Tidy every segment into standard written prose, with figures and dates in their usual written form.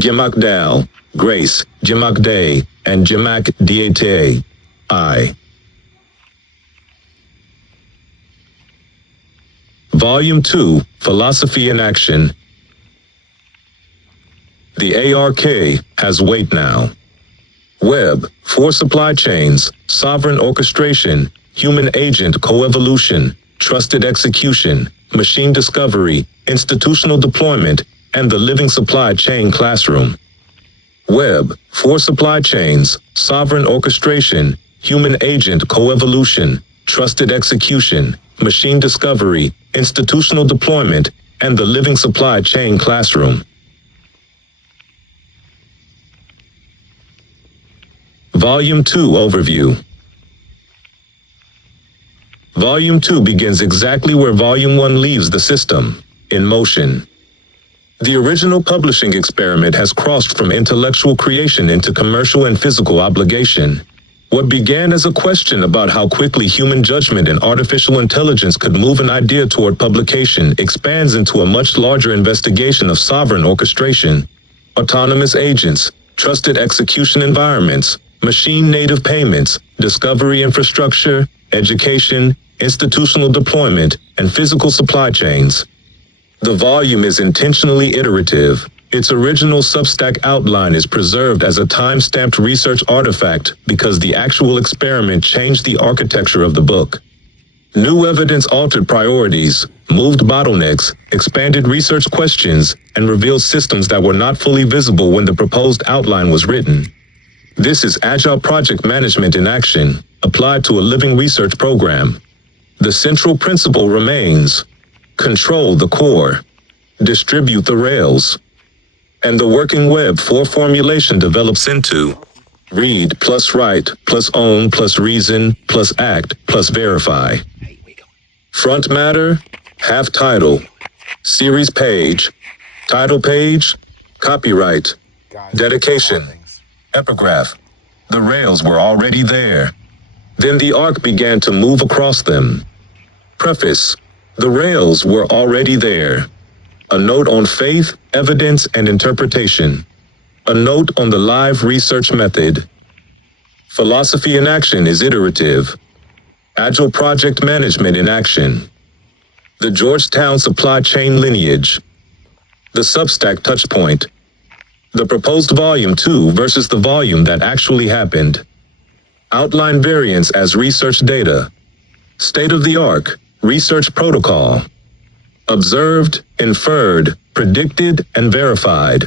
Gemak Dal, Grace, Gemak Day, and Gemak Diete. I. Volume 2, Philosophy in Action. The ARK has weight now. Web, for supply chains, sovereign orchestration, human agent coevolution, trusted execution, machine discovery, institutional deployment, and the living supply chain classroom. Web, for supply chains, sovereign orchestration, human agent coevolution, trusted execution, machine discovery, institutional deployment, and the living supply chain classroom. Volume 2 Overview. Volume 2 begins exactly where Volume 1 leaves the system, in motion. The original publishing experiment has crossed from intellectual creation into commercial and physical obligation. What began as a question about how quickly human judgment and artificial intelligence could move an idea toward publication expands into a much larger investigation of sovereign orchestration, autonomous agents, trusted execution environments, machine-native payments, discovery infrastructure, education, institutional deployment, and physical supply chains. The volume is intentionally iterative. Its original Substack outline is preserved as a time-stamped research artifact because the actual experiment changed the architecture of the book. New evidence altered priorities, moved bottlenecks, expanded research questions, and revealed systems that were not fully visible when the proposed outline was written. This is Agile project management in action, applied to a living research program. The central principle remains: control the core, distribute the rails, and the working web for formulation develops into read plus write plus own plus reason plus act plus verify. Front matter, half title, series page, title page, copyright, dedication, epigraph. The rails were already there. Then the arc began to move across them. Preface. The rails were already there. A note on faith, evidence, and interpretation. A note on the live research method. Philosophy in action is iterative. Agile project management in action. The Georgetown supply chain lineage. The Substack touchpoint. The proposed Volume 2 versus the volume that actually happened. Outline variants as research data. State of the arc, research protocol. Observed, inferred, predicted, and verified.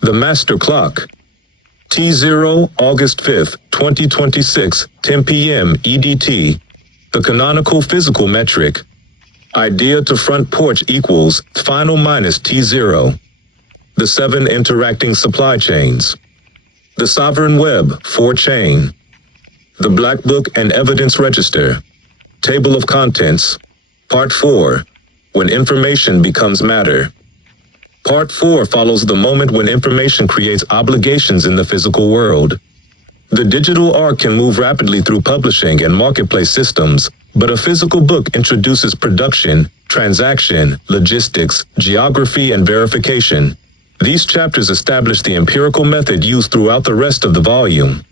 The master clock. T0, August 5th, 2026, 10 p.m. EDT. The canonical physical metric. Idea to front porch equals final minus T0. The 7 interacting supply chains. The sovereign web, 4 chain. The Black Book and Evidence Register. Table of Contents. Part 4. When information becomes matter. Part 4 follows the moment when information creates obligations in the physical world. The digital arc can move rapidly through publishing and marketplace systems, but a physical book introduces production, transaction, logistics, geography, and verification. These chapters establish the empirical method used throughout the rest of the volume.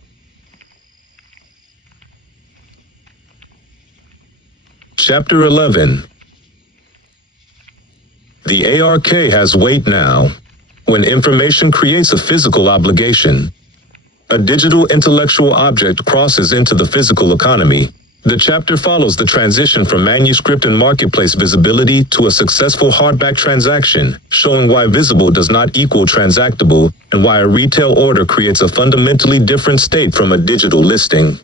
Chapter 11. The ARK has weight now. When information creates a physical obligation, a digital intellectual object crosses into the physical economy. The chapter follows the transition from manuscript and marketplace visibility to a successful hardback transaction, showing why visible does not equal transactable and why a retail order creates a fundamentally different state from a digital listing.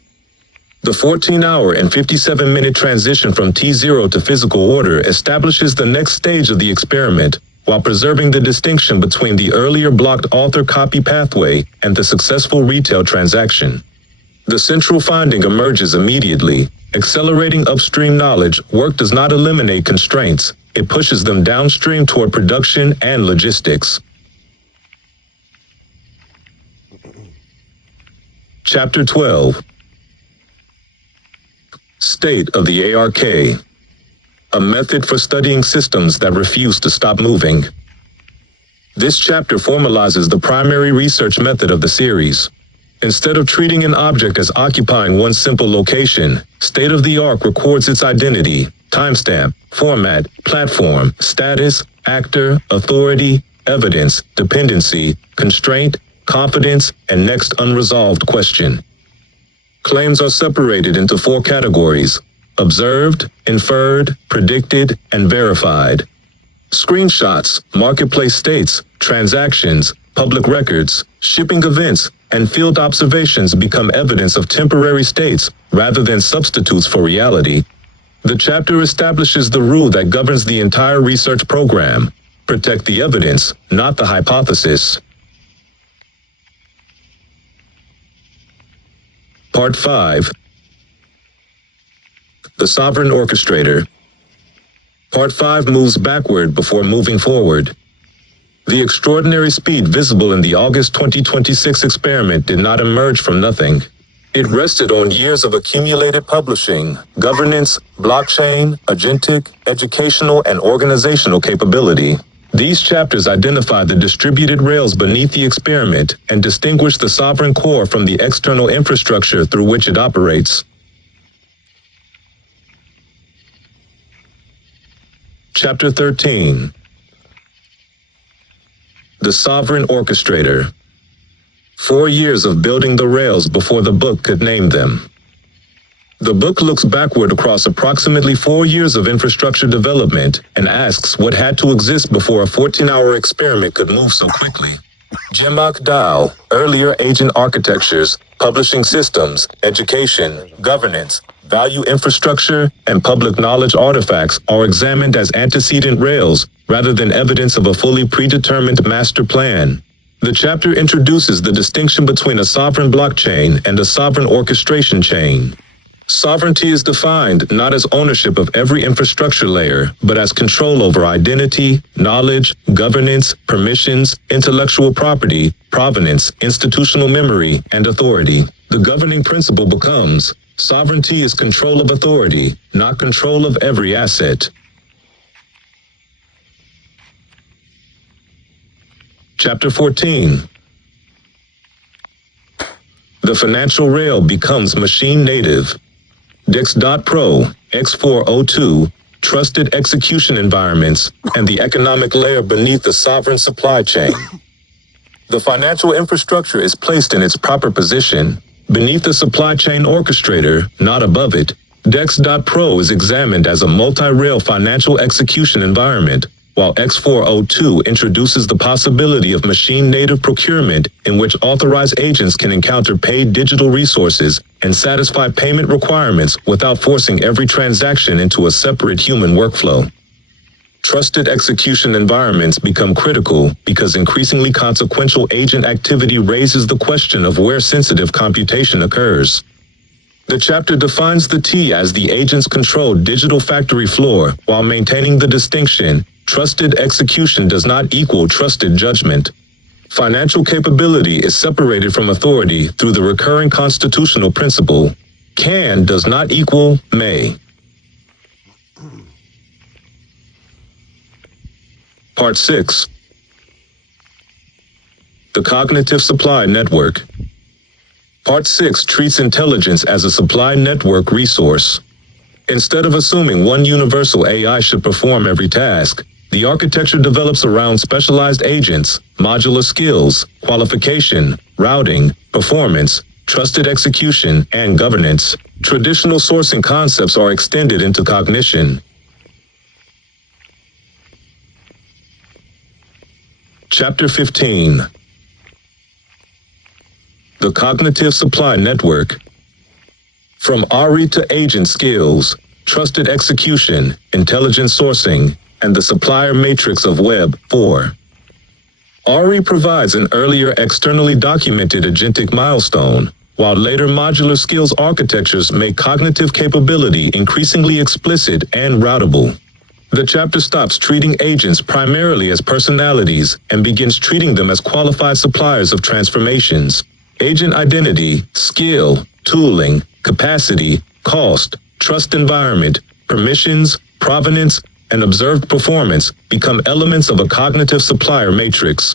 The 14-hour and 57-minute transition from T0 to physical order establishes the next stage of the experiment, while preserving the distinction between the earlier blocked author copy pathway and the successful retail transaction. The central finding emerges immediately. Accelerating upstream knowledge work does not eliminate constraints, it pushes them downstream toward production and logistics. Chapter 12. State of the ARK. A method for studying systems that refuse to stop moving. This chapter formalizes the primary research method of the series. Instead of treating an object as occupying one simple location, state-of-the-art records its identity, timestamp, format, platform, status, actor, authority, evidence, dependency, constraint, confidence, and next unresolved question. Claims are separated into 4 categories: observed, inferred, predicted, and verified. Screenshots, marketplace states, transactions, public records, shipping events, and field observations become evidence of temporary states rather than substitutes for reality. The chapter establishes the rule that governs the entire research program: protect the evidence, not the hypothesis. Part 5. The Sovereign Orchestrator. Part 5 moves backward before moving forward. The extraordinary speed visible in the August 2026 experiment did not emerge from nothing. It rested on years of accumulated publishing, governance, blockchain, agentic, educational, and organizational capability. These chapters identify the distributed rails beneath the experiment and distinguish the sovereign core from the external infrastructure through which it operates. Chapter 13. The Sovereign Orchestrator. 4 years of building the rails before the book could name them. The book looks backward across approximately 4 years of infrastructure development and asks what had to exist before a 14-hour experiment could move so quickly. Gemak DAO, earlier agent architectures, publishing systems, education, governance, value infrastructure, and public knowledge artifacts are examined as antecedent rails rather than evidence of a fully predetermined master plan. The chapter introduces the distinction between a sovereign blockchain and a sovereign orchestration chain. Sovereignty is defined not as ownership of every infrastructure layer, but as control over identity, knowledge, governance, permissions, intellectual property, provenance, institutional memory, and authority. The governing principle becomes: sovereignty is control of authority, not control of every asset. Chapter 14. The financial rail becomes machine native. Dex.Pro, X402, trusted execution environments, and the economic layer beneath the sovereign supply chain. The financial infrastructure is placed in its proper position, beneath the supply chain orchestrator, not above it. Dex.Pro is examined as a multi-rail financial execution environment, while X402 introduces the possibility of machine-native procurement in which authorized agents can encounter paid digital resources and satisfy payment requirements without forcing every transaction into a separate human workflow. Trusted execution environments become critical because increasingly consequential agent activity raises the question of where sensitive computation occurs. The chapter defines the T as the agent's controlled digital factory floor while maintaining the distinction: trusted execution does not equal trusted judgment. Financial capability is separated from authority through the recurring constitutional principle: can does not equal may. Part 6. The Cognitive Supply Network. Part 6 treats intelligence as a supply network resource. Instead of assuming one universal AI should perform every task, the architecture develops around specialized agents, modular skills, qualification, routing, performance, trusted execution, and governance. Traditional sourcing concepts are extended into cognition. Chapter 15. The Cognitive Supply Network. From ARI to agent skills, trusted execution, intelligent sourcing, and the supplier matrix of Web 4. ARI provides an earlier externally documented agentic milestone, while later modular skills architectures make cognitive capability increasingly explicit and routable. The chapter stops treating agents primarily as personalities and begins treating them as qualified suppliers of transformations. Agent identity, skill, tooling, capacity, cost, trust environment, permissions, provenance, and observed performance become elements of a cognitive supplier matrix.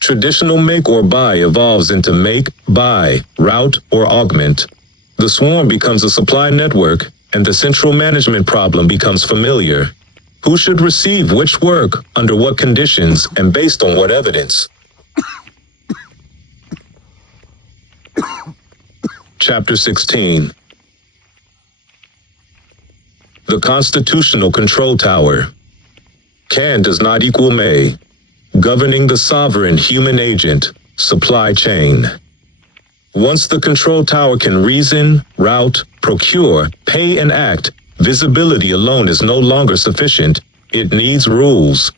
Traditional make or buy evolves into make, buy, route, or augment. The swarm becomes a supply network, and the central management problem becomes familiar. Who should receive which work, under what conditions, and based on what evidence? Chapter 16. The Constitutional Control Tower. Can does not equal may. Governing the sovereign human agent, supply chain. Once the control tower can reason, route, procure, pay, and act, visibility alone is no longer sufficient. It needs rules.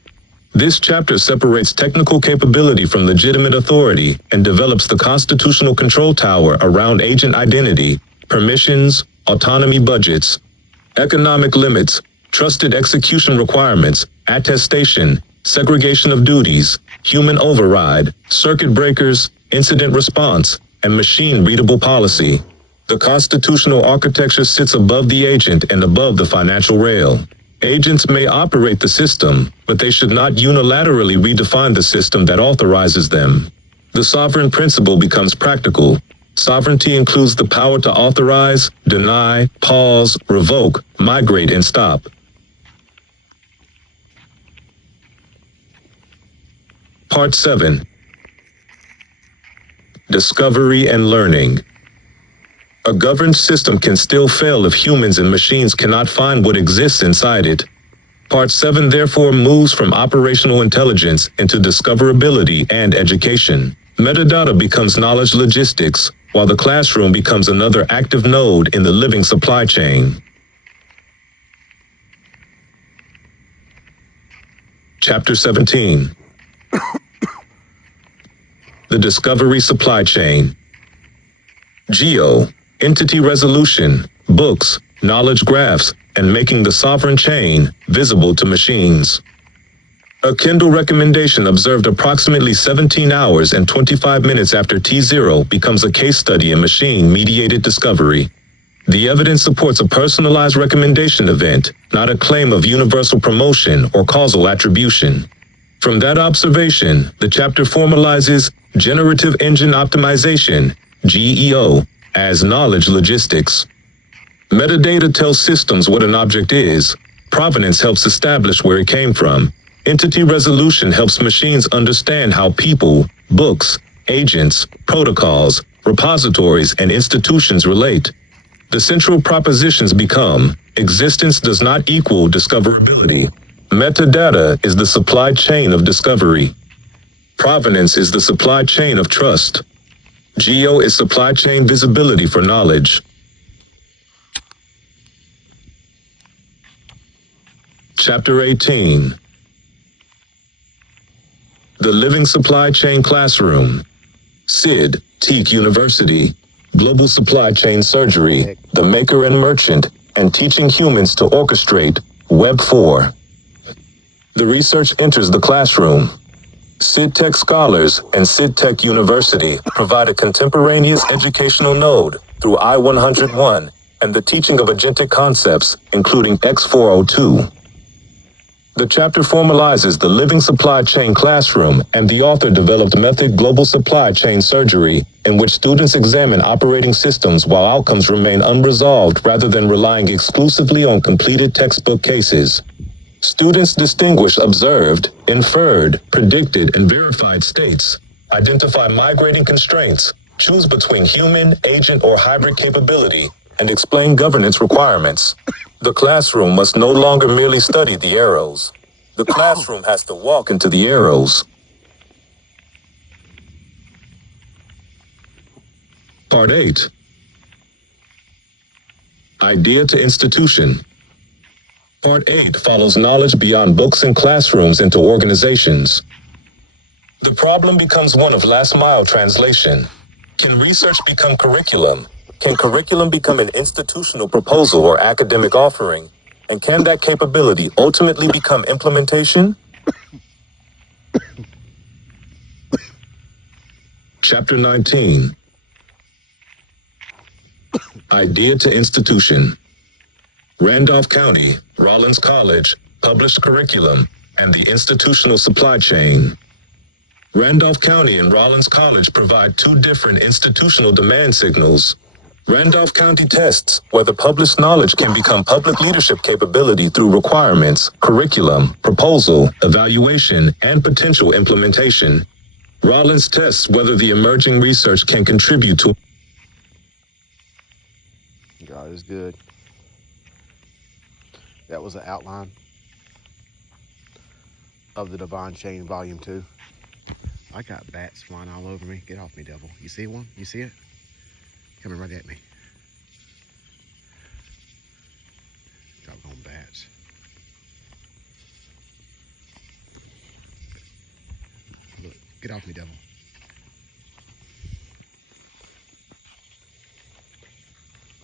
This chapter separates technical capability from legitimate authority and develops the constitutional control tower around agent identity, permissions, autonomy budgets, economic limits, trusted execution requirements, attestation, segregation of duties, human override, circuit breakers, incident response, and machine-readable policy. The constitutional architecture sits above the agent and above the financial rail. Agents may operate the system, but they should not unilaterally redefine the system that authorizes them. The sovereign principle becomes practical. Sovereignty includes the power to authorize, deny, pause, revoke, migrate, and stop. Part 7. Discovery and learning. A governed system can still fail if humans and machines cannot find what exists inside it. Part 7 therefore moves from operational intelligence into discoverability and education. Metadata becomes knowledge logistics, while the classroom becomes another active node in the living supply chain. Chapter 17. The Discovery Supply Chain. Geo, entity resolution, books, knowledge graphs, and making the sovereign chain visible to machines. A Kindle recommendation observed approximately 17 hours and 25 minutes after T0 becomes a case study in machine-mediated discovery. The evidence supports a personalized recommendation event, not a claim of universal promotion or causal attribution. From that observation, the chapter formalizes Generative Engine Optimization, GEO, as knowledge logistics. Metadata tells systems what an object is. Provenance helps establish where it came from. Entity resolution helps machines understand how people, books, agents, protocols, repositories, and institutions relate. The central propositions become: existence does not equal discoverability. Metadata is the supply chain of discovery. Provenance is the supply chain of trust. Geo is supply chain visibility for knowledge. Chapter 18. The Living Supply Chain Classroom. SID, Teak University. Global Supply Chain Surgery, the Maker and Merchant, and Teaching Humans to Orchestrate, Web 4. The research enters the classroom. SID Tech scholars and SID Tech University provide a contemporaneous educational node through I-101 and the teaching of agentic concepts, including X402. The chapter formalizes the Living Supply Chain Classroom, and the author developed method Global Supply Chain Surgery, in which students examine operating systems while outcomes remain unresolved rather than relying exclusively on completed textbook cases. Students distinguish observed, inferred, predicted, and verified states, identify migrating constraints, choose between human, agent, or hybrid capability, and explain governance requirements. The classroom must no longer merely study the arrows. The classroom has to walk into the arrows. Part 8. Idea to institution. Part 8 follows knowledge beyond books and classrooms into organizations. The problem becomes one of last-mile translation. Can research become curriculum? Can curriculum become an institutional proposal or academic offering? And can that capability ultimately become implementation? Chapter 19. Idea to institution. Randolph County, Rollins College, published curriculum, and the institutional supply chain. Randolph County and Rollins College provide two different institutional demand signals. Randolph County tests whether published knowledge can become public leadership capability through requirements, curriculum, proposal, evaluation, and potential implementation. Rollins tests whether the emerging research can contribute to. God is good. That was an outline of the Divine Chain Volume 2. I got bats flying all over me. Get off me, devil. You see one? You see it? Coming right at me. Doggone bats. Look, get off me, devil.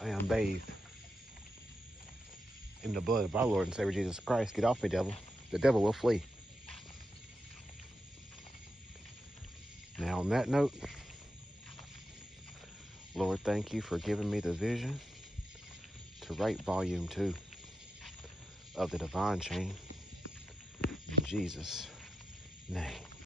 I am bathed in the blood of our Lord and Savior Jesus Christ. Get off me, devil. The devil will flee. Now, on that note, Lord, thank you for giving me the vision to write Volume 2 of the Divine Chain. In Jesus' name.